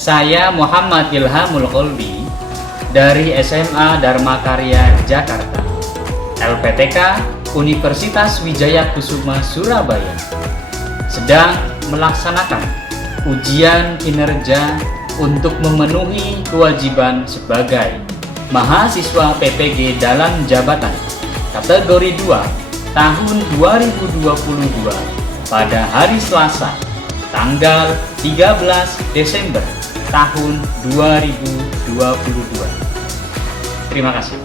Saya Muhammad Ilhamul Qolbi dari SMA Dharma Karya Jakarta, LPTK Universitas Wijaya Kusuma Surabaya, sedang melaksanakan ujian kinerja untuk memenuhi kewajiban sebagai mahasiswa PPG dalam jabatan kategori 2 tahun 2022 pada hari Selasa tanggal 13 Desember tahun 2022. Terima kasih.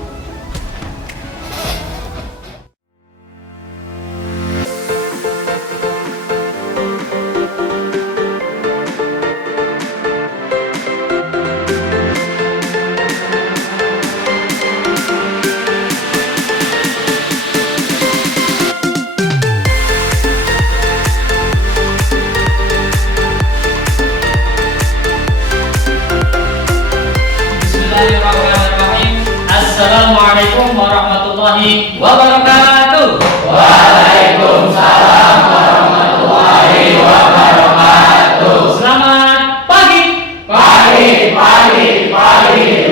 Assalamualaikum warahmatullahi wabarakatuh. Waalaikumsalam warahmatullahi wabarakatuh. Selamat pagi. Pagi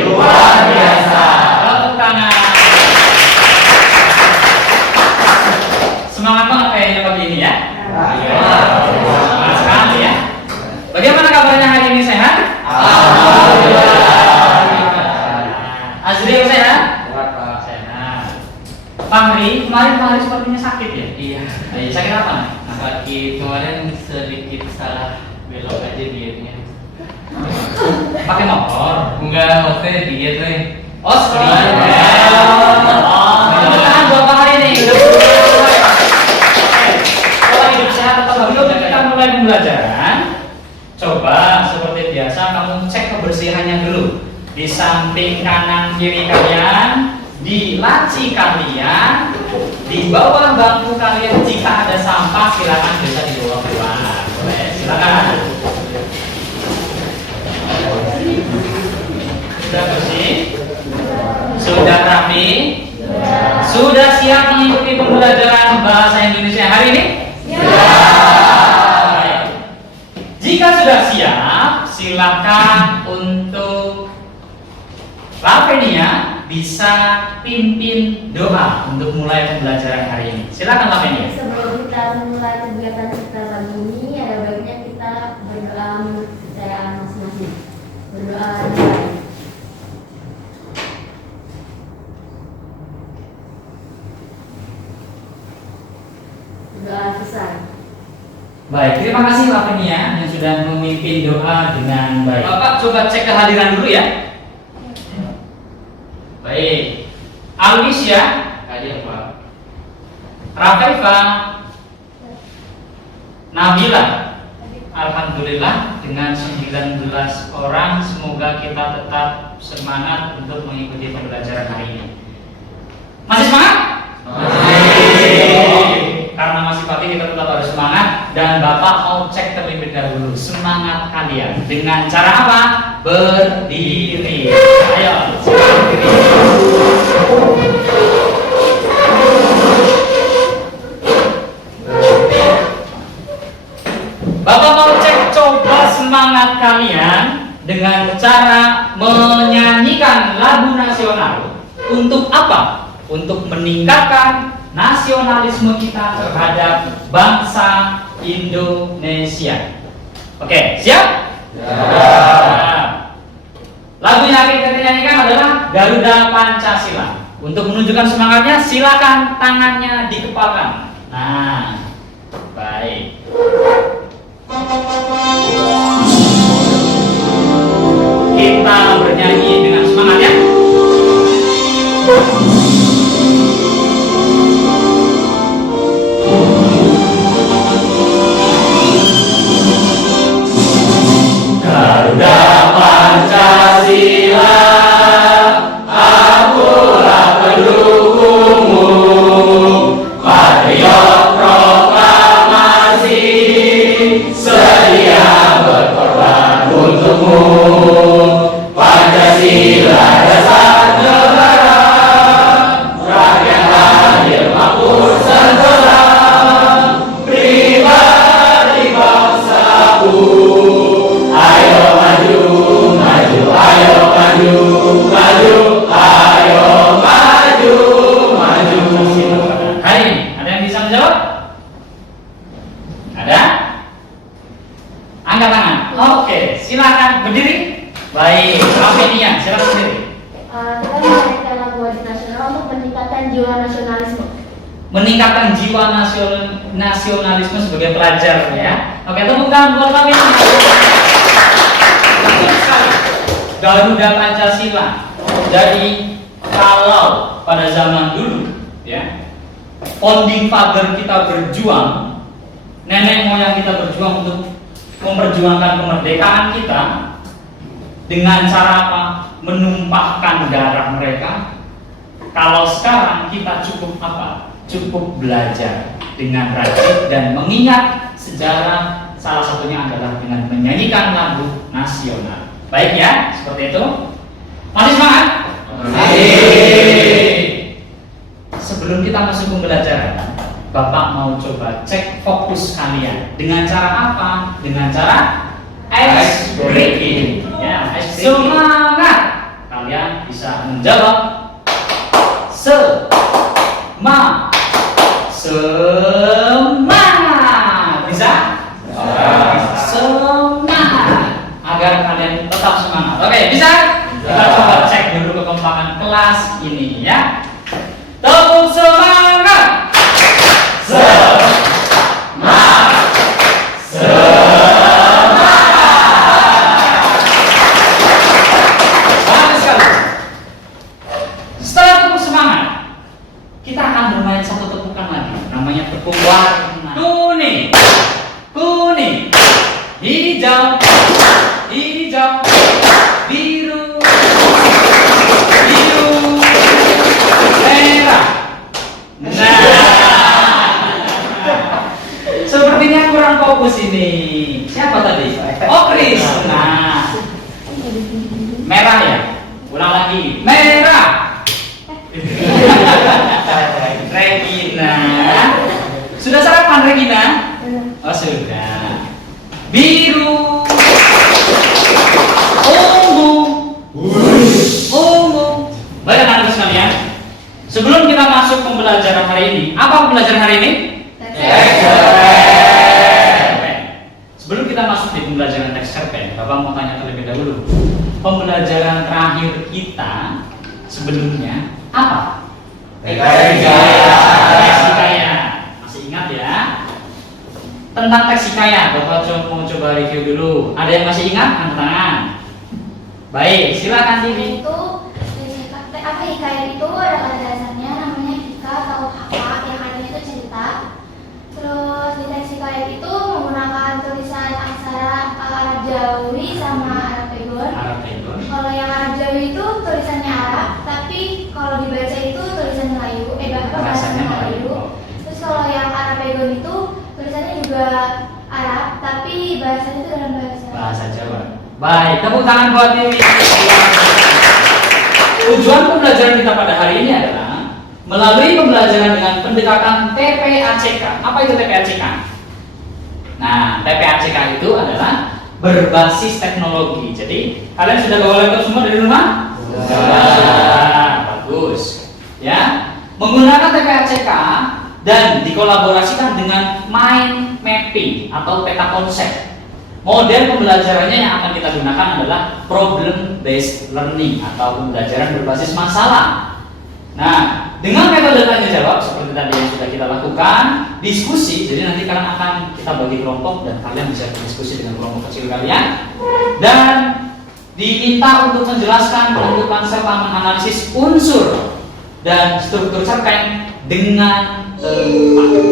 luar biasa. Tepuk tangan. Semangat banget kayaknya pagi ini ya. Semangat sekali ya. Bagaimana kabarnya hari ini, sehat? Alhamdulillah. Azril sehat? Sehat. Fahri, kemarin sepertinya sakit ya? Iya. Sakit apa? Sakit kemarin sedikit salah belok aja dietnya. Pakai motor? Enggak, maksudnya diet nih. Oh, sorry. Oh. Tepuk tangan buat Pak Hari nih. Kalau hidup sehat atau belum, kita mulai pembelajaran. Coba seperti biasa kamu cek kebersihannya dulu. Di samping kanan kiri kalian, di laci kalian, di bawah bangku kalian. Jika ada sampah silakan bisa dibawa keluar. Boleh, silakan. Sudah bersih? Sudah rapi? Sudah siap mengikuti pembelajaran bahasa Indonesia hari ini? Baik. Jika sudah siap, silakan untuk Lavenia bisa pimpin doa untuk mulai pembelajaran hari ini. Silakan Lavenia. Sebelum kita memulai kegiatan kita pagi ini, ada baiknya kita berdoa menurut kepercayaan masing-masing. Berdoa dimulai. Berdoa selesai. Baik, terima kasih Lavenia yang sudah memimpin doa dengan baik. Bapak coba cek kehadiran dulu ya. Baik. Alwisya, Hadir, Pak. Rafaifa, Nabila. Alhamdulillah dengan 19 orang, semoga kita tetap semangat untuk mengikuti pembelajaran hari ini. Masih semangat? Karena masih pagi kita tetap harus semangat, dan Bapak mau cek terlebih dahulu semangat kalian dengan cara apa? Berdiri. Ayo, berdiri. Bapak mau cek coba semangat kalian dengan cara menyanyikan lagu nasional. Untuk apa? Untuk meningkatkan nasionalisme kita terhadap bangsa Indonesia. Oke, siap? Nah, lagu yang akan kita nyanyikan adalah Garuda Pancasila. Untuk menunjukkan semangatnya, silakan tangannya dikepalkan. Nah, baik. Kita bernyanyi dengan semangat ya. Garuda Pancasila, akulah pendukungmu. Patriot proklamasi, sedia Oke, silakan berdiri. Baik, Afenia, silakan berdiri. Kita memainkan lagu wajib nasional untuk meningkatkan jiwa nasionalisme. Meningkatkan jiwa nasionalisme sebagai pelajar ya. Oke, tepuk tangan buat Afenia. Betul sekali. Garuda Pancasila. Jadi kalau pada zaman dulu ya, founding father kita berjuang, nenek moyang kita berjuang untuk memperjuangkan kemerdekaan kita dengan cara apa? Menumpahkan darah mereka. Kalau sekarang kita cukup apa? Cukup belajar dengan rajin dan mengingat sejarah, salah satunya adalah dengan menyanyikan lagu nasional. Baik ya, seperti itu. Masih semangat? Sebelum kita masuk pembelajaran, Bapak mau coba cek fokus kalian dengan cara apa? Dengan cara ice breaking. Ya, ice breaking. Semangat! Kalian bisa menjawab semangat. Bisa? Semangat agar kalian tetap semangat. Oke, bisa? Kita coba cek dulu kekompakan kelas ini ya. Tepuk semangat. Semangat. Bagus sekali. Setelah tepuk semangat, kita akan bermain satu tepukan lagi. Namanya tepuk warna. Kuning, kuning, hijau, hijau, biru, biru, merah. Nah, sepertinya kurang fokus ini. Siapa tadi? Oh, Chris. Nah, merah ya. Ulang lagi. Merah. Regina. Sudah sarapan Regina? Oh, sudah. Biru. Ungu. Ungu. Baik anak-anak sekalian, sebelum kita masuk pembelajaran hari ini, apa pembelajaran hari ini? Cerpen. Sebelum kita masuk di pembelajaran teks cerpen, Bapak mau tanya terlebih dahulu. Pembelajaran terakhir kita sebelumnya apa? Teks hikayat. Masih ingat ya? Tentang teks hikayat, Bapak mau coba review dulu. Ada yang masih ingat? Angkat tangan. Baik, silakan Tivi. Hikayat itu adalah dasarnya namanya Hika atau Haka, yang artinya itu cerita. Terus di teks hikayat itu menggunakan tulisan aksara Arab Jawi sama Arab Pegon. Kalau yang Arab Jawi itu tulisannya Arab, tapi kalau dibaca itu tulisan Melayu, bahasanya Melayu. Terus kalau yang Arab Pegon itu tulisannya juga Arab, tapi bahasanya itu dalam bahasa Jawa. Baik, tepuk tangan buat Tivi. Tujuan pembelajaran kita pada hari ini adalah melalui pembelajaran dengan pendekatan TPACK. Apa itu TPACK? Nah, TPACK itu adalah berbasis teknologi. Jadi, kalian sudah bawa laptop semua dari rumah? Sudah. Bagus. Ya, menggunakan TPACK dan dikolaborasikan dengan mind mapping atau peta konsep. Model pembelajarannya yang akan kita gunakan adalah problem based learning atau pembelajaran berbasis masalah. Nah, dengan metode tanya jawab seperti tadi yang sudah kita lakukan, diskusi. Jadi nanti kalian akan kita bagi kelompok dan kalian bisa berdiskusi dengan kelompok kecil kalian. Dan diminta untuk menjelaskan penentukan serta menganalisis unsur dan struktur cerpen dengan tepat.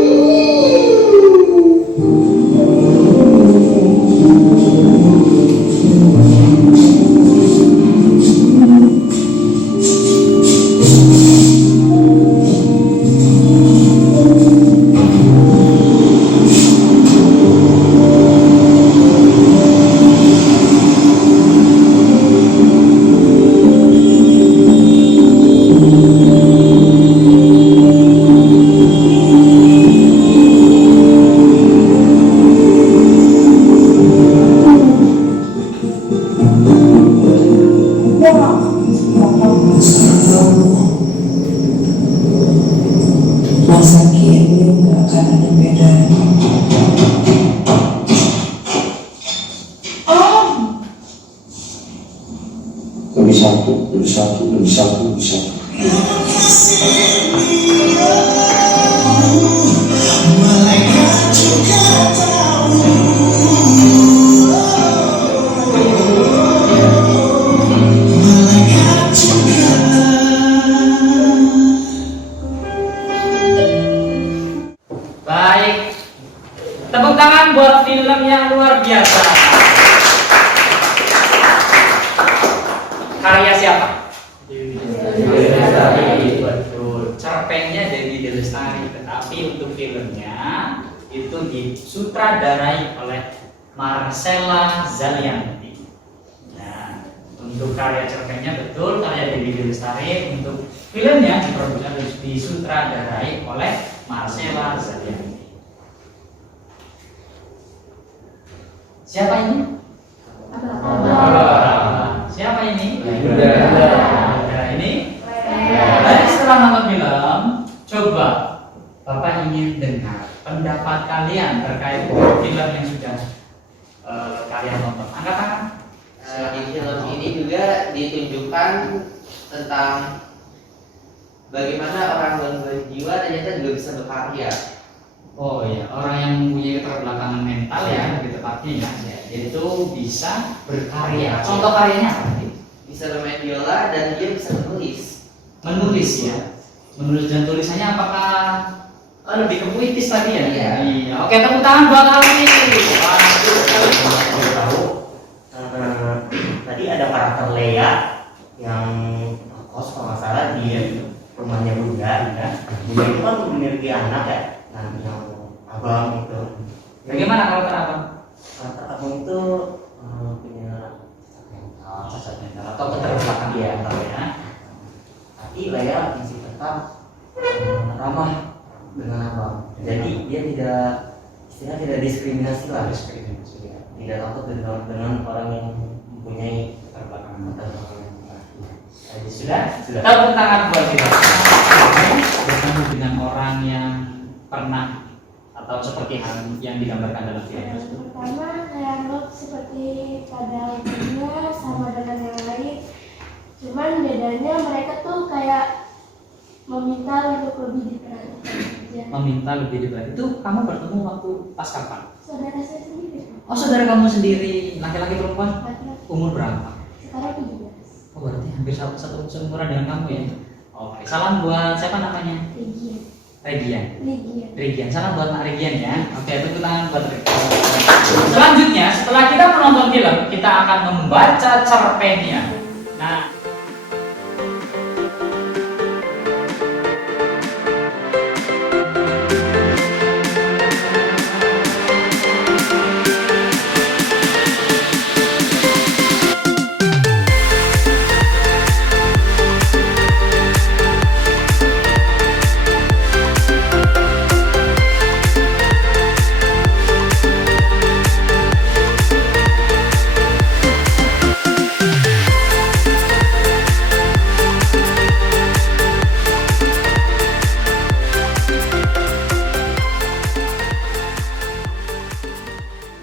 lebih satu, lebih satu, lebih satu, lebih satu. Baik, tepuk tangan buat film yang luar biasa. Karya siapa? Betul. Cerpennya Dewi Lestari, tetapi untuk filmnya itu disutradarai oleh Marcella Zalianti. Nah, untuk karya cerpennya betul karya Dewi Lestari, untuk filmnya disutradarai oleh Marcella Zalianti. Siapa ini? Siapa ini? Nah, ini. Baik, setelah nonton film, coba Bapak ingin dengar pendapat kalian terkait film yang sudah kalian tonton. Angkat tangan. Di film ini juga ditunjukkan tentang bagaimana orang gangguan jiwa ternyata juga bisa berkarya. Oh iya, orang yang mempunyai keterbelakangan mental ya, lebih tepatnya ya, itu bisa berkarya. Contoh karyanya apa? Bisa bermain biola dan dia bisa menulis. Menulis ya. Menulis dan tulisannya apakah lebih ke puitis tadi ya? Iya. Iya. Oke, tepuk tangan buat Ali. Waduh, Tahu tadi ada karakter Lea yang kos kalau nggak salah di rumahnya Bunda ya. Bunda itu kan memiliki anak ya, nah yang abang itu. Bagaimana karakter abang? Karakter abang itu punya Cacat mental atau keterbelakangan Iya. mental ya. tapi Lea masih tetap ramah dengan abang. Jadi dia tidak istilahnya tidak diskriminasi lah. Tidak takut dengan orang yang mempunyai keterbelakangan mental. Sudah? Tepuk tangan buat kita. Bertemu dengan orang yang pernah atau seperti hal yang digambarkan dalam film Yang tersebut. pertama kayak Rob seperti pada umumnya sama dengan yang lain, cuman bedanya mereka tuh kayak meminta untuk lebih diperhatikan aja. Meminta lebih diperhatikan. Itu kamu bertemu waktu pas kapan? Saudara saya sendiri, Oh, saudara kamu sendiri, laki-laki perempuan? laki-laki, Umur berapa? sekarang 17. Oh, berarti hampir satu seumuran dengan kamu ya? Oke, salam buat siapa namanya? Regian. Salam buat Mak Regian ya. Oke, tepuk tangan buat Regian. Selanjutnya, setelah kita menonton film, kita akan membaca cerpennya. Nah,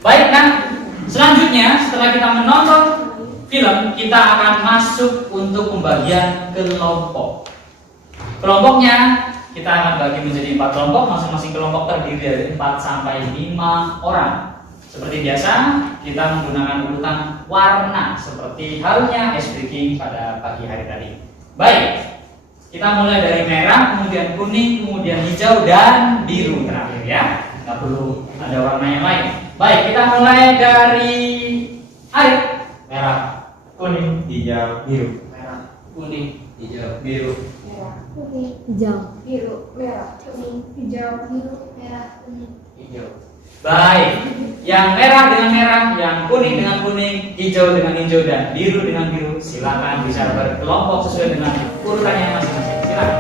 baik, nah selanjutnya setelah kita menonton film, kita akan masuk untuk pembagian kelompok. Kelompoknya kita akan bagi menjadi 4 kelompok, masing-masing kelompok terdiri dari 4 sampai 5 orang. Seperti biasa, kita menggunakan urutan warna seperti halnya ice breaking pada pagi hari tadi. Baik, kita mulai dari merah, kemudian kuning, kemudian hijau dan biru terakhir ya. Nggak perlu ada warna yang lain. Baik, kita mulai dari Arif. Merah, kuning, hijau, biru. Merah, kuning, hijau, biru. Merah, kuning, hijau, biru, merah, kuning, hijau, biru, merah, kuning, Hijau. Baik, yang merah dengan merah, yang kuning dengan kuning, hijau dengan hijau dan biru dengan biru. Silakan bisa berkelompok sesuai dengan urutannya masing-masing. Silakan.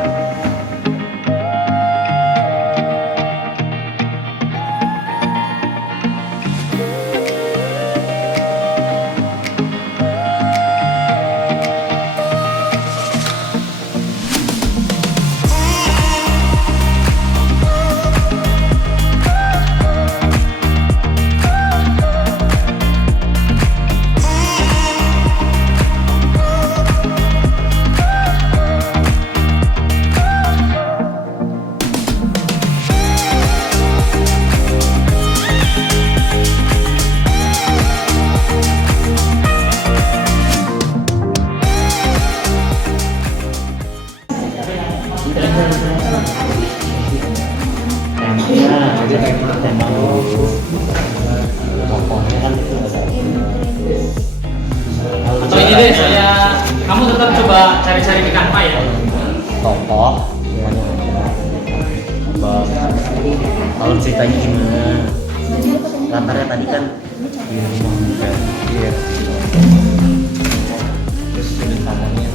coba cari-cari di Canva ya. Tokoh kalau ceritanya gimana, latarnya tadi kan di rumah muda, iya. Terus sudut pandangnya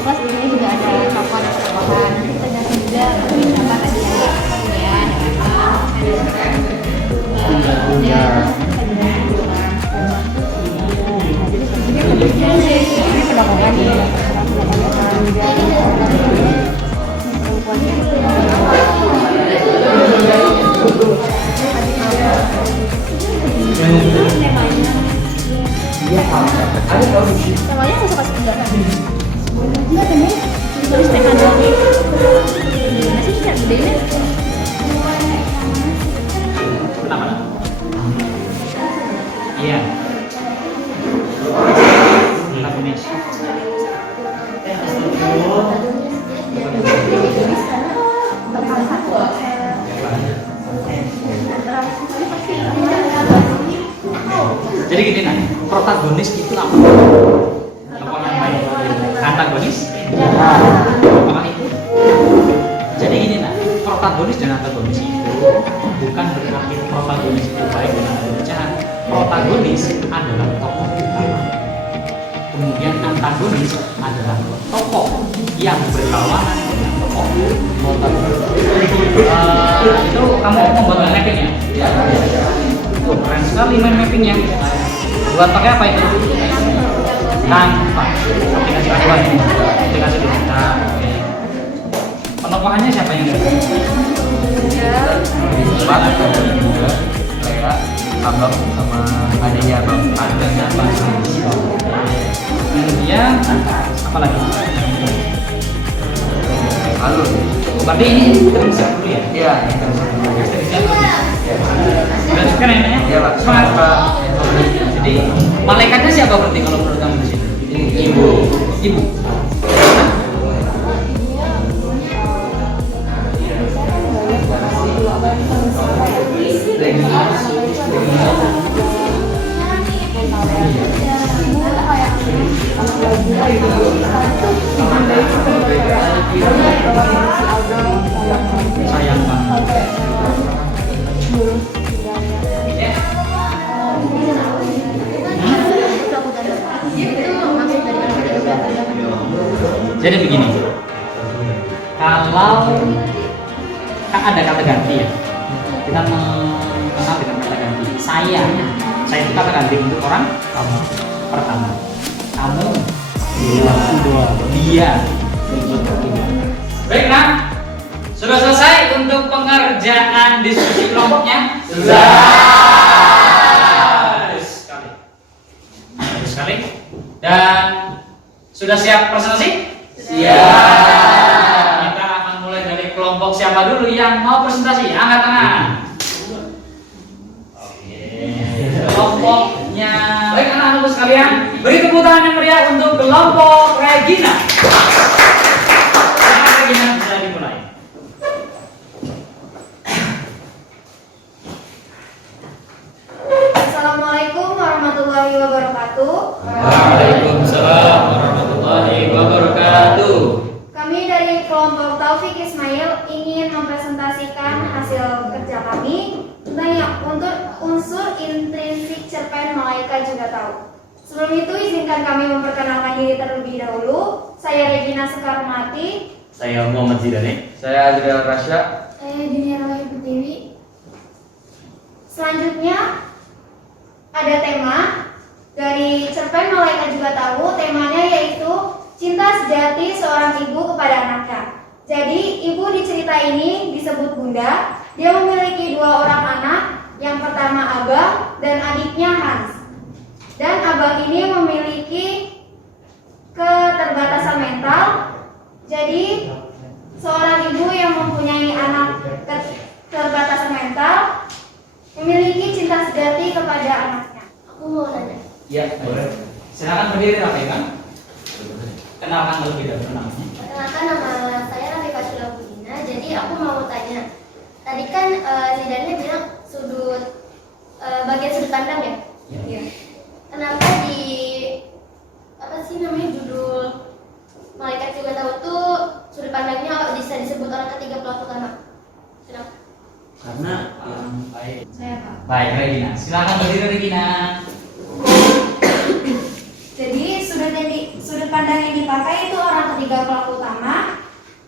Terus di sini juga ada tokoh-tokohan. Tergantung juga misalkan ada yang ya, temanya aku suka sejarah. Enggak temanya tulis tema doang. Masih bisa bedanya. Kenapa? Iya. Lakunis. Jadi gini nah, protagonis itu apa? Tokoh yang baik. Antagonis? Apakah itu? Jadi gini nah, protagonis dan antagonis itu bukan berarti protagonis itu baik dan antagonis jahat. Protagonis adalah tokoh utama. Kemudian antagonis adalah tokoh yang berlawanan dengan tokoh protagonis. Itu kamu membuat mapping ya? Iya. Keren sekali main mappingnya. Buat pakai apa itu? Canva. Aplikasi Canva ini. Aplikasi digital. Oke. Penokohannya siapa yang ada? Empat juga. Lea, abang sama adanya abang. Adanya abang. Kemudian apa lagi? Alur. Berarti ini kita bisa dulu ya? Iya. Udah suka nanya? Iya Pak. Semangat Pak. Jadi malaikatnya siapa berarti kalau menurut kamu di sini? Ibu. Ibu. Sayang banget. Jadi begini, kalau kan ada kata ganti ya, kita mengenal dengan kata ganti. Saya itu kata ganti untuk orang kamu pertama, kamu dia. Baik nah, sudah selesai untuk pengerjaan diskusi kelompoknya. Sudah. Sekali. Dan sudah siap presentasi? Siap. Kita akan mulai dari kelompok siapa dulu yang mau presentasi? Angkat tangan. Oke. Kelompoknya. Baik anak-anakku sekalian, beri tepuk tangan yang meriah untuk kelompok Regina. Silakan Regina, bisa dimulai. Assalamualaikum warahmatullahi wabarakatuh. Waalaikumsalam warahmatullahi wabarakatuh. Kami dari kelompok Taufik Ismail ingin mempresentasikan hasil kerja kami tentang untuk unsur intrinsik cerpen Malaika Juga Tahu. Sebelum itu izinkan kami memperkenalkan diri terlebih dahulu. Saya Regina Soekarmati. saya Muhammad Zidane. Saya Adrian Rasya. Saya Junior Ibu Tiwi. Selanjutnya ada tema dari cerpen Malaika Juga Tahu. Temanya yaitu cinta sejati seorang ibu kepada anaknya. Jadi ibu di cerita ini disebut Bunda. Dia memiliki dua orang anak. Yang pertama Abang dan adiknya Hans. Dan Abang ini memiliki keterbatasan mental. Jadi seorang ibu yang mempunyai anak keterbatasan mental memiliki cinta sejati kepada anaknya. Aku mau nanya. Ya, boleh. Silakan berdiri Rafika. Kenalkan terlebih dahulu namanya. Perkenalkan, nama saya Rafika Sulabudina. Jadi aku mau tanya. Tadi kan Zidane bilang bagian sudut pandang ya? Iya. Kenapa di apa sih namanya judul Malaikat Juga Tahu tuh sudut pandangnya bisa disebut orang ketiga pelaku utama? Silakan. Karena yang Saya Pak. Baik, Regina. Silakan berdiri Regina. Jadi sudut pandang yang dipakai itu orang ketiga pelaku utama.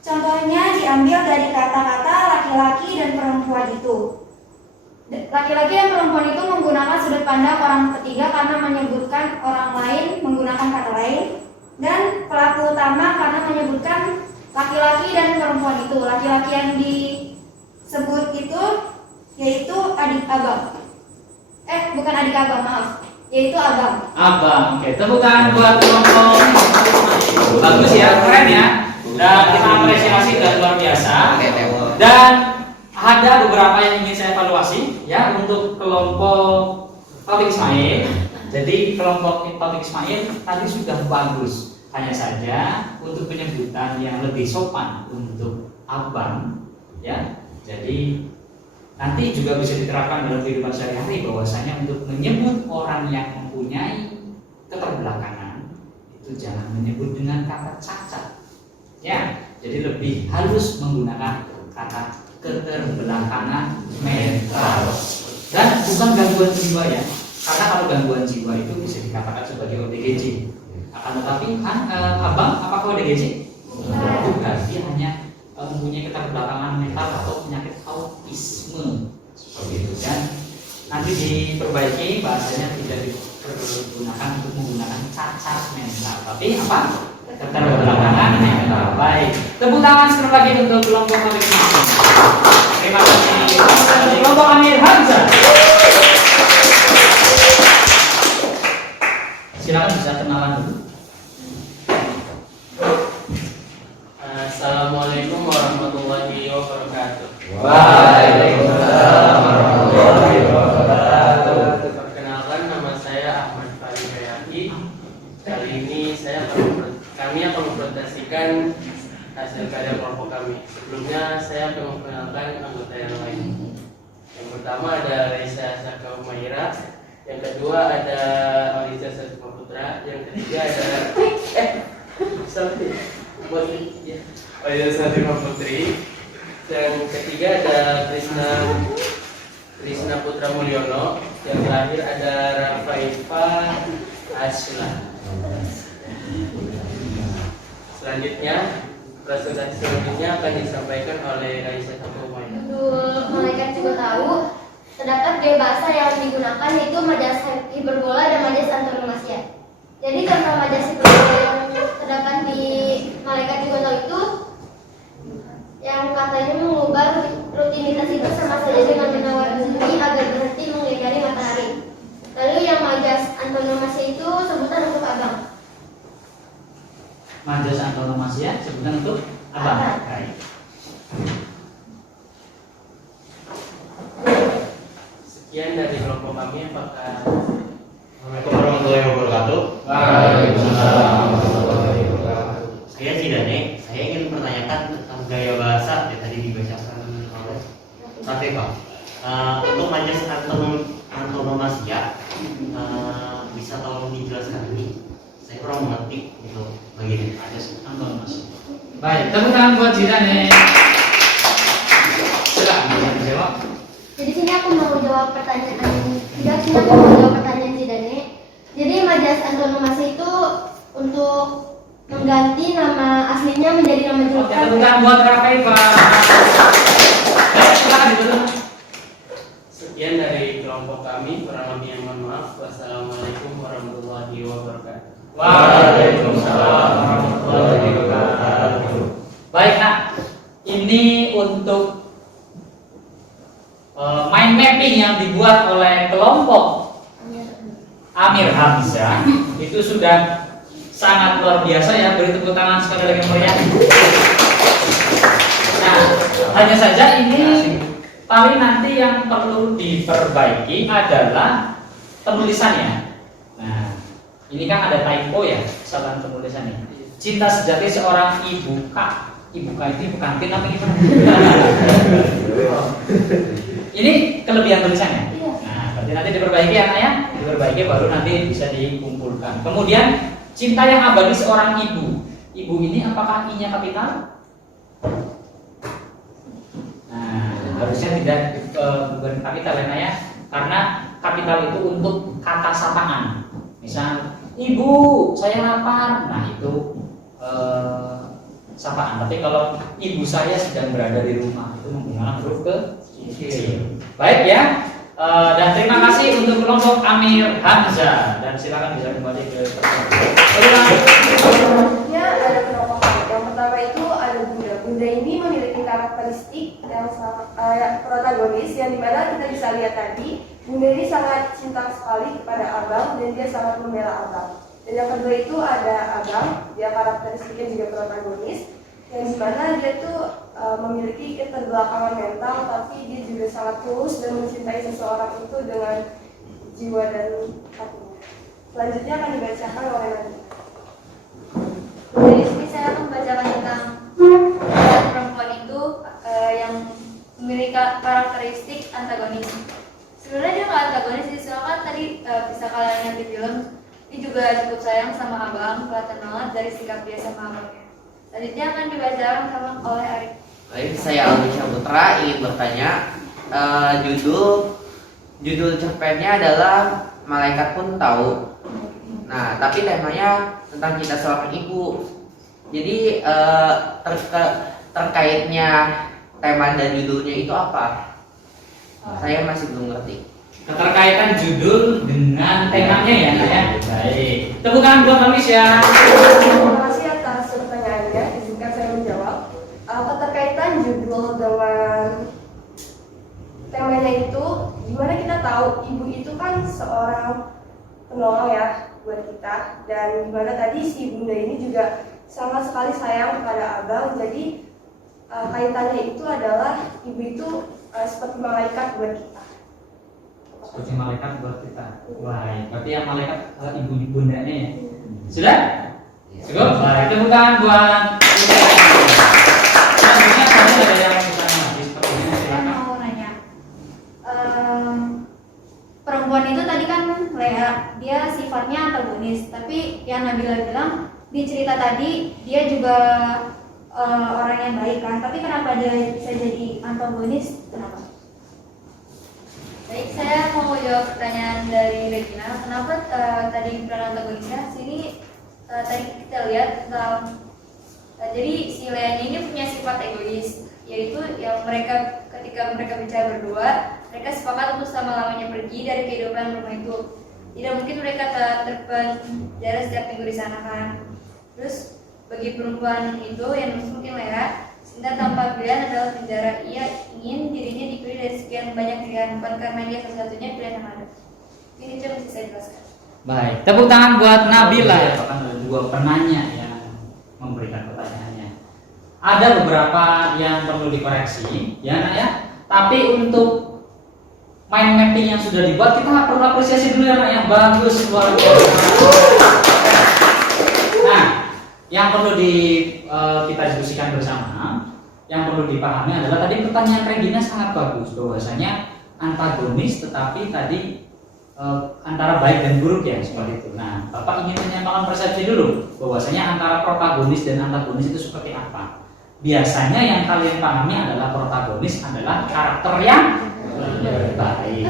Contohnya diambil dari kata-kata laki-laki dan perempuan itu. Laki-laki dan perempuan itu menggunakan sudut pandang orang ketiga karena menyebutkan orang lain menggunakan kata lain, dan pelaku utama karena menyebutkan laki-laki dan perempuan itu. Laki-laki yang disebut itu yaitu adik abang. Bukan adik abang, maaf. Yaitu abang. Abang. Oke, tepukan buat kelompok. Bagus ya, keren ya. Dan kita apresiasi dan luar biasa. Dan ada beberapa yang ingin saya evaluasi ya untuk kelompok Taufik Ismail. Jadi kelompok Taufik Ismail tadi sudah bagus. Hanya saja untuk penyebutan yang lebih sopan untuk abang ya. Jadi nanti juga bisa diterapkan dalam kehidupan sehari-hari bahwasanya untuk menyebut orang yang mempunyai keterbelakangan itu jangan menyebut dengan kata cacat. Ya, jadi lebih halus menggunakan kata keterbelakangan mental. Dan bukan gangguan jiwa ya. Karena kalau gangguan jiwa itu bisa dikatakan sebagai ODGJ. Akan tetapi abang apakah ODGJ? Bukan, dia hanya mempunyai keterbelakangan mental atau penyakit autisme seperti itu. Dan nanti diperbaiki bahasanya tidak digunakan untuk menggunakan cacat mental, tapi apa? Keterbelakangan mental. Baik, tepuk tangan sekali lagi untuk kelompok Taufik Ismail. Terima kasih. Kelompok Amir Hamzah. Silakan bisa kenalan dulu. Assalamualaikum warahmatullahi wabarakatuh. Waalaikumsalam warahmatullahi wabarakatuh. Perkenalkan, nama saya Ahmad Fahri Hayati. Kali ini kami akan mempresentasikan hasil karya kelompok kami. Sebelumnya saya akan memperkenalkan anggota yang lain. Yang pertama ada Raisa Saka Umaira. Yang kedua ada Alisa Satma Putra. Yang ketiga ada Alisa Satma Putri. Yang ketiga ada Krisna Putra Mulyono. Yang terakhir ada Rafaifa Asla. Presentasi selanjutnya akan disampaikan oleh Raisa Saka Umaira. Judul Malaikat Juga Tahu. Terdapat dua bahasa yang digunakan, yaitu majas hiperbola dan majas antonomasia. Jadi contoh majas hiperbola yang terdapat di Malaikat Juga Tahu itu yang katanya mengubah rutinitas itu sama saja dengan menawar bumi agar berhenti mengelilingi matahari. Lalu yang majas antonomasia itu sebutan untuk abang. Majas antonomasia sebutan untuk abang. Baik. Sekian dari kelompok kami. Apakah Assalamualaikum warahmatullahi wabarakatuh. Waalaikumsalam warahmatullahi wabarakatuh. saya Zidane, saya ingin mempertanyakan tentang gaya bahasa yang tadi dibacakan oleh Rafika. Untuk majas antonomasia, bisa tolong dijelaskan ini? Saya kurang mengerti itu bagian majas antonomasia. Baik, tepuk tangan buat Zidane. Silakan dijawab. Jadi sini aku mau jawab pertanyaan. Aku mau jawab pertanyaan Zidane. Jadi majas antonomasia itu untuk mengganti nama aslinya menjadi nama Oke, julukan. tepuk tangan buat Rafaifa. Silakan ditutup. sekian dari kelompok kami. Kurang lebihnya mohon maaf. Wassalamualaikum warahmatullahi wabarakatuh. Waalaikumsalam warahmatullahi wabarakatuh. Baik nak, ini untuk mind mapping yang dibuat oleh kelompok Amir Hamzah itu sudah sangat luar biasa ya. Beri tepuk tangan sekali lagi meriah. Hanya saja ini paling nanti yang perlu diperbaiki adalah penulisannya. Nah, ini kan ada typo ya, kesalahan penulisannya. Cinta sejati seorang ibu kak. Ibu kak itu ibu kantin apa gimana? Ini kelebihan tulisannya. Nah, berarti nanti diperbaiki ya, ya. Diperbaiki baru nanti bisa dikumpulkan. Kemudian cinta yang abadi seorang ibu. Ibu ini apakah I-nya kapital? Nah, harusnya tidak bukan kapital ya, karena kapital itu untuk kata sapaan. Misal, ibu, saya lapar. Nah, itu sapaan. Tapi kalau ibu saya sedang berada di rumah, itu menggunakan huruf kecil. Baik ya. Dan terima kasih untuk kelompok Amir Hamzah, dan silakan bisa kembali ke Ya, ada kelompok. Yang pertama itu ada Bunda. Bunda ini memiliki karakteristik yang sangat protagonis, yang dimana kita bisa lihat tadi Bunda ini sangat cinta sekali kepada abang dan dia sangat membela abang. Dan yang kedua itu ada abang, dia karakteristiknya juga protagonis, yang dimana dia tuh memiliki keterbelakangan mental, tapi dia juga sangat tulus dan mencintai seseorang itu dengan jiwa dan hatinya. Selanjutnya akan dibacakan oleh Nadia. Dari sini saya akan membacakan tentang perempuan itu yang memiliki karakteristik antagonis. Sebenarnya dia nggak antagonis, silakan tadi bisa kalian lihat di film. Dia juga cukup sayang sama abang, kelihatan banget dari sikap dia sama abangnya. Selanjutnya akan dibacakan sama oleh Arif. Baik, saya Alwi Syaputra ingin bertanya, judul cerpennya adalah Malaikat Pun Tahu. Nah, tapi temanya tentang cinta seorang ibu. Jadi terkaitnya tema dan judulnya itu apa? Saya masih belum ngerti. Keterkaitan judul dengan temanya ya, ya. Baik. Tepuk tangan buat Alicia. Terima kasih atas pertanyaannya. Izinkan saya menjawab. Keterkaitan judul dengan temanya itu, gimana kita tahu ibu itu kan seorang penolong ya buat kita, dan gimana tadi si Bunda ini juga sangat sekali sayang kepada abang. Jadi kaitannya itu adalah ibu itu seperti malaikat buat kita. Seperti malaikat buat kita. Wah, berarti yang malaikat ibu bundanya ya. Sudah? Cukup. Baik, tepuk tangan buat. Selanjutnya tadi ada yang bisa lagi sepertinya, Saya silakan. mau nanya, perempuan itu tadi kan Lea, dia sifatnya antagonis, tapi yang Nabila bilang di cerita tadi dia juga orang yang baik kan, tapi kenapa dia bisa jadi antagonis? Kenapa? Baik, saya mau jawab pertanyaan dari Regina. Kenapa tadi peran antagonisnya? Sini tadi kita lihat tentang jadi si Leanya ini punya sifat egois, yaitu yang mereka ketika mereka bicara berdua, mereka sepakat untuk selama-lamanya pergi dari kehidupan rumah itu. Tidak mungkin mereka terpenjara setiap minggu di sana kan. Terus bagi perempuan itu yang mungkin Lea, cinta tanpa pilihan adalah penjara. Ia ingin dirinya dipilih dari sekian banyak pilihan, bukan karena dia satu-satunya pilihan yang ada. Ini itu yang bisa saya jelaskan. Baik, tepuk tangan buat Nabila. Bahkan ada dua penanya yang memberikan pertanyaannya. Ada beberapa yang perlu dikoreksi, ya nak ya. Tapi untuk mind mapping yang sudah dibuat, kita perlu apresiasi dulu ya nak, yang bagus luar biasa. Nah, yang perlu kita diskusikan bersama, yang perlu dipahami adalah tadi pertanyaan Regina sangat bagus, bahwasanya antagonis tetapi tadi antara baik dan buruk ya, seperti itu. Nah, Bapak ingin menyampaikan persepsi dulu bahwasanya antara protagonis dan antagonis itu seperti apa. Biasanya yang kalian pahami adalah protagonis adalah karakter yang baik.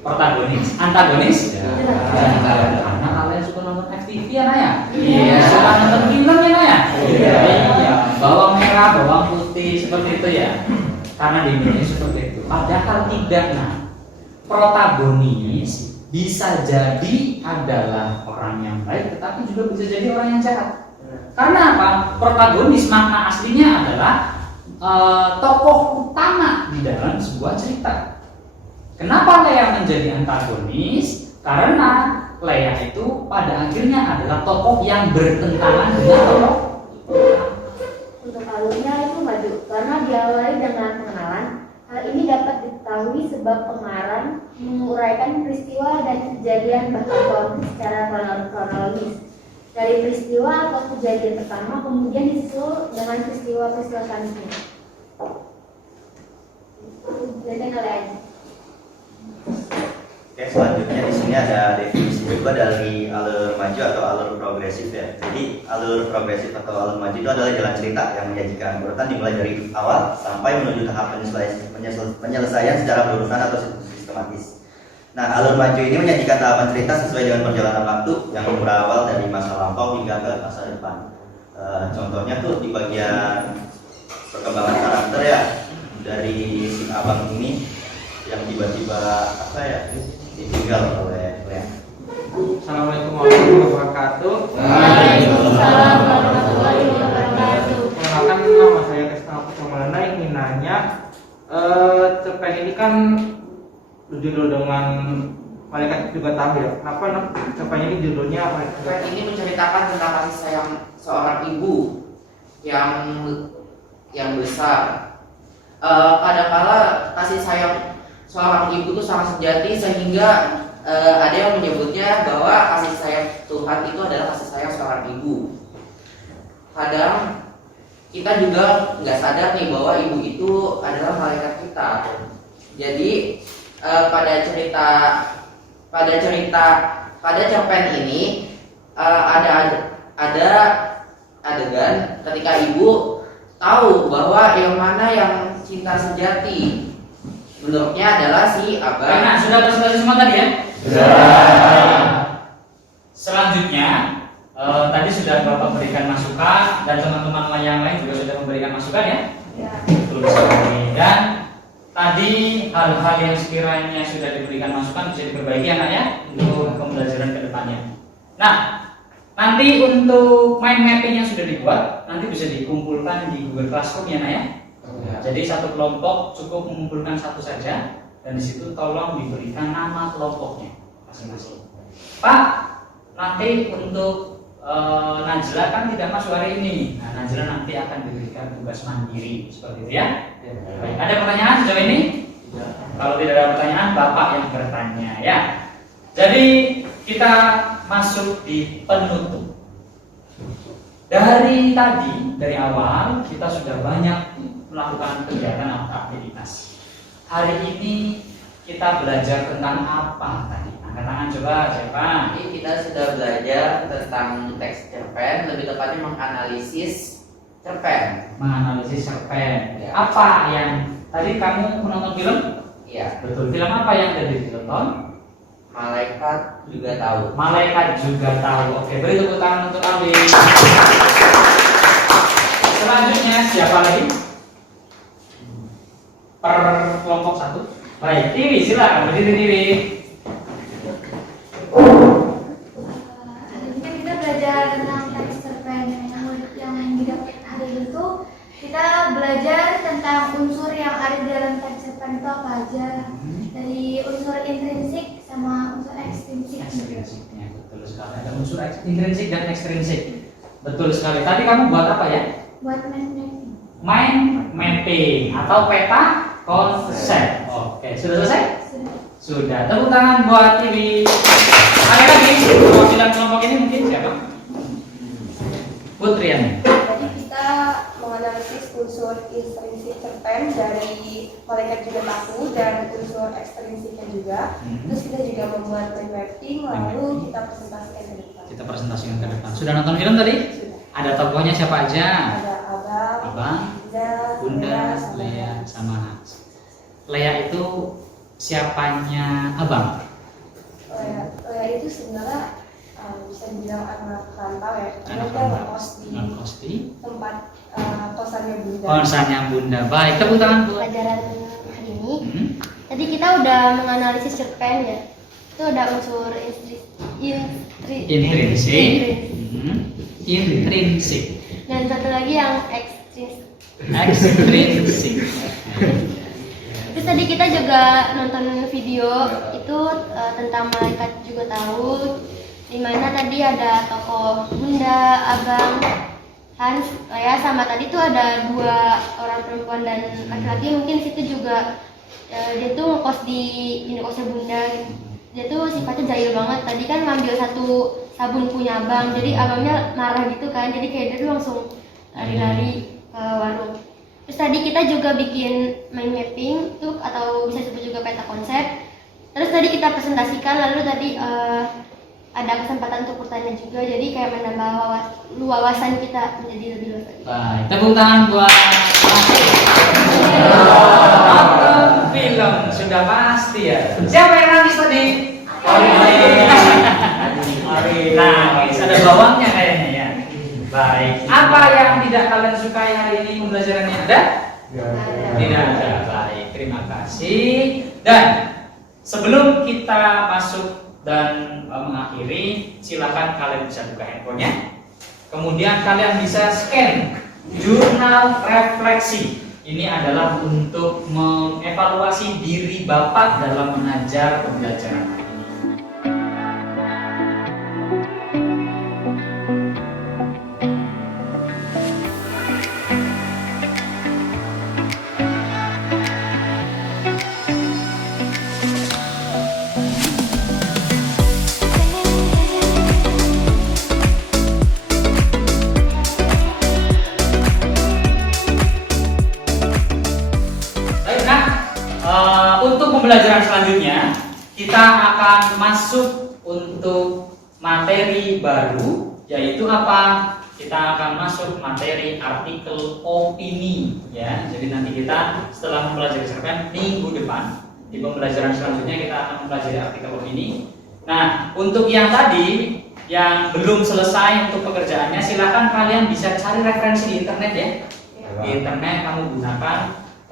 Protagonis, antagonis karena kalian suka nonton FTV ya Naya? Iya. Suka nonton film ya Naya? Iya. Bawang merah, bawang putih seperti itu ya. Karena di Indonesia seperti itu. Padahal tidak. Nah, protagonis bisa jadi adalah orang yang baik, tetapi juga bisa jadi orang yang jahat. Karena apa? Protagonis makna aslinya adalah tokoh utama di dalam sebuah cerita. Kenapa Lea menjadi antagonis? Karena Lea itu pada akhirnya adalah tokoh yang bertentangan dengan tokoh. Untuk alurnya itu maju karena di awalnya bab pengarang menguraikan peristiwa dan kejadian bertonton secara kronologis. Dari peristiwa atau kejadian pertama kemudian disusul dengan peristiwa-peristiwa selanjutnya. Belajar oleh Aji. Oke, selanjutnya di sini ada definisi juga dari alur maju atau alur progresif ya. Jadi alur progresif atau alur maju itu adalah jalan cerita yang menyajikan urutan dimulai dari awal sampai menuju tahap penyelesaian secara berurutan atau sistematis. Nah, alur maju ini menyajikan tahapan cerita sesuai dengan perjalanan waktu yang berawal dari masa lampau hingga ke masa depan. Contohnya tuh di bagian perkembangan karakter ya, dari si abang ini yang tiba-tiba apa ya ditinggal oleh Lea. Assalamualaikum warahmatullahi wabarakatuh. Waalaikumsalam warahmatullahi wabarakatuh. Perkenalkan, nama saya Krisna Putramalana. Ingin nanya, cerpen ini kan berjudul dengan Malaikat Juga Tahu ya. Kenapa cerpen ini judulnya apa? Cerpen ini menceritakan tentang kasih sayang seorang ibu yang besar. Kadangkala kasih sayang seorang ibu itu sangat sejati sehingga ada yang menyebutnya bahwa kasih sayang Tuhan itu adalah kasih sayang seorang ibu. Kadang kita juga nggak sadar nih bahwa ibu itu adalah malaikat kita. Jadi pada cerpen ini ada adegan ketika ibu tahu bahwa yang mana yang cinta sejati. Menurutnya adalah si abang. Nah, sudah presentasi semua tadi ya? Sudah. Selanjutnya, tadi sudah Bapak berikan masukan dan teman-teman yang lain juga sudah memberikan masukan ya? Ya. Betul sekali. Dan tadi hal-hal yang sekiranya sudah diberikan masukan bisa diperbaiki anak ya untuk pembelajaran ke depannya. Nah, nanti untuk mind mapping yang sudah dibuat nanti bisa dikumpulkan di Google Classroom ya nak ya. Jadi satu kelompok cukup mengumpulkan satu saja dan di situ tolong diberikan nama kelompoknya masing-masing. Pak, nanti untuk Najla kan tidak masuk hari ini. Nah, Najla nanti akan diberikan tugas mandiri seperti itu ya. Baik, ada pertanyaan sejauh ini? Kalau tidak ada pertanyaan, Bapak yang bertanya ya. Jadi kita masuk di penutup. Dari awal kita sudah banyak melakukan kegiatan atau aktivitas. Hari ini kita belajar tentang apa tadi? Angkat tangan coba siapa? Jadi kita sudah belajar tentang teks cerpen, lebih tepatnya menganalisis cerpen. Menganalisis cerpen. Ya. Apa yang tadi kamu menonton film? Iya. Betul. Film apa yang tadi ditonton? Malaikat Juga Tahu. Malaikat Juga Tahu. Oke, beri tepuk tangan untuk Ali. Selanjutnya siapa lagi? Per kelompok satu. Baik, Tiwi silakan berdiri Tiwi. Hari ini kita belajar tentang teks cerpen yang didapat hari itu. Kita belajar tentang unsur yang ada di dalam teks cerpen itu apa aja. Dari unsur intrinsik sama unsur ekstrinsik. Ekstrinsiknya betul sekali. Ada unsur intrinsik dan ekstrinsik. Betul sekali. Tadi kamu buat apa ya? Buat mapping. Mind mapping atau peta konsep. Oke, sudah selesai? Sudah. Tepuk tangan buat Tiwi. Ada lagi perwakilan kelompok ini mungkin siapa? Putrian. Jadi kita menganalisis unsur intrinsik cerpen dari Malaikat Juga Tahu dan unsur ekstrinsiknya juga. Terus kita juga membuat mind mapping, lalu kita presentasikan ke depan. Kita presentasikan ke depan. Sudah nonton film tadi? Sudah. Ada tokohnya siapa aja? Ada Abang, Bunda, Lea, sama Hans. Lea itu siapanya abang? Lea itu sebenarnya bisa dibilang anak rantau ya. Karena Anak dia rantau. ngekos di tempat kosannya Bunda. Kosannya Bunda. Baik, tepuk tangan buat. Pelajaran hari ini. Tadi kita udah menganalisis cerpen ya. Itu ada unsur Intrinsik. Intrinsik. Dan satu lagi yang ekstrinsik. Ekstrinsik. Terus tadi kita juga nonton video itu tentang Malaikat Juga Tahu, dimana tadi ada tokoh Bunda, Abang, Hans, Lea, sama tadi tuh ada 2 orang perempuan dan laki-laki. Mungkin situ juga Dia tuh ngekos di indekosnya Bunda. Dia tuh sifatnya jahil banget. Tadi kan ngambil satu sabun punya abang, jadi abangnya marah gitu kan. Jadi kayak dia tuh langsung lari-lari ke warung. Terus tadi kita juga bikin mind mapping tuh, atau bisa disebut juga peta konsep. Terus tadi kita presentasikan, lalu tadi ada kesempatan untuk bertanya juga, jadi kayak menambah wawasan kita menjadi lebih luas lagi. Baik, tepuk tangan buat film sudah pasti ya. Siapa yang nangis tadi? Nangis, ada bawangnya kayaknya ya. Baik, apa yang tidak kalian sukai hari ini pembelajarannya ada? Tidak ada. Baik, terima kasih. Dan sebelum kita masuk dan mengakhiri, silakan kalian bisa buka handphonenya. Kemudian kalian bisa scan jurnal refleksi. Ini adalah untuk mengevaluasi diri Bapak dalam mengajar pembelajaran ini. Untuk pembelajaran selanjutnya, kita akan masuk untuk materi baru, yaitu apa? Kita akan masuk materi artikel opini, ya. Jadi nanti kita setelah mempelajari cerpen minggu depan, di pembelajaran selanjutnya kita akan mempelajari artikel opini. Nah, untuk yang tadi yang belum selesai untuk pekerjaannya, silakan kalian bisa cari referensi di internet ya. Di internet kamu gunakan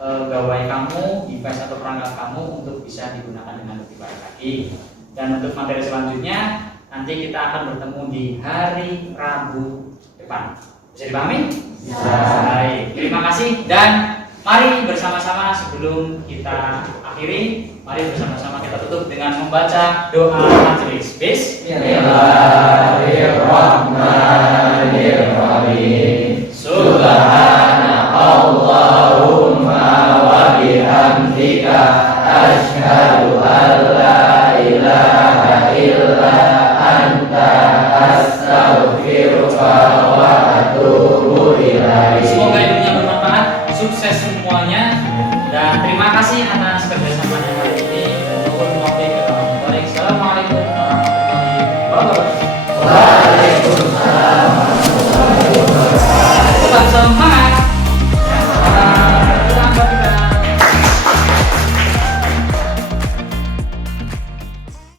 gawai kamu, device atau perangkat kamu untuk bisa digunakan dengan lebih baik lagi. Dan untuk materi selanjutnya nanti kita akan bertemu di hari Rabu depan. Bisa dipahami? Baik, terima kasih dan mari bersama-sama sebelum kita akhiri, mari bersama-sama kita tutup dengan membaca doa majelis. Bismillahirrahmanirrahim. Subhan